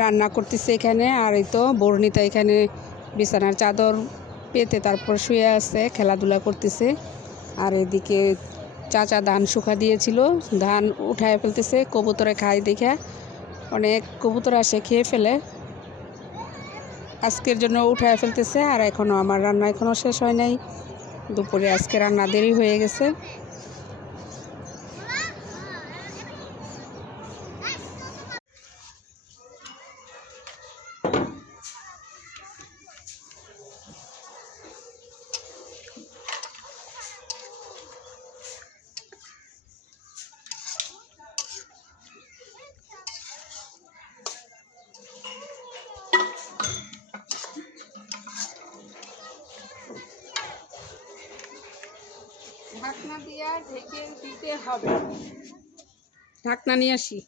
রান্না করতেছে এখানে। আর এই তো বর্ণিতা এখানে বিছানার চাদর পেতে তারপর শুয়ে আছে, খেলাধুলা করতেছে। আর এদিকে চাচা ধান শুকা দিয়েছিল, ধান উঠায় ফেলতেছে। কবুতরে খায় দেখে অনেক কবুতর আসে, খেয়ে ফেলে। আজকের জন্য উঠায় ফেলতেছে। আর এখনও আমার রান্না এখনও শেষ হয় নাই। দুপুরে আজকে রান্না দেরি হয়ে গেছে। ঢাকনা দিয়ে ঢেকে দিতে হবে। ঢাকনা নিয়ে আসি।